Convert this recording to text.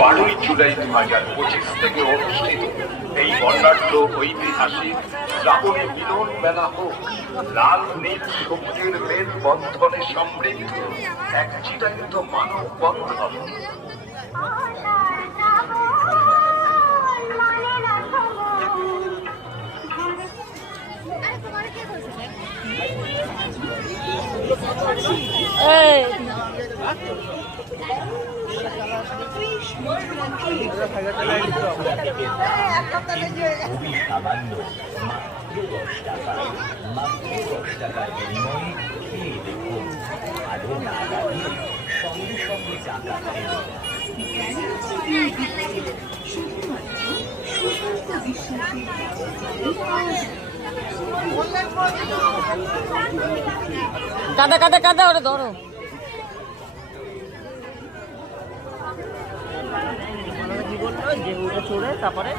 12ই জুলাই 2025 থেকে অনুষ্ঠিত এই বর্ণাঢ্য ঐতিহাসিক শ্রাবণী মিলন মেলা হোক লাল নীল সবুজের মেল বন্ধনে সমৃদ্ধ এক চিরায়িত মানব বন্ধন। সামান্য মাত্র 10 টাকায় খেয়ে দেখুন আরো না লাগিয়ে সঙ্গে সঙ্গে টাকা ফেরত। কাদা কাদা কাদা ওটা ধরো। কি বললো যে ওটা চড়ে তারপরে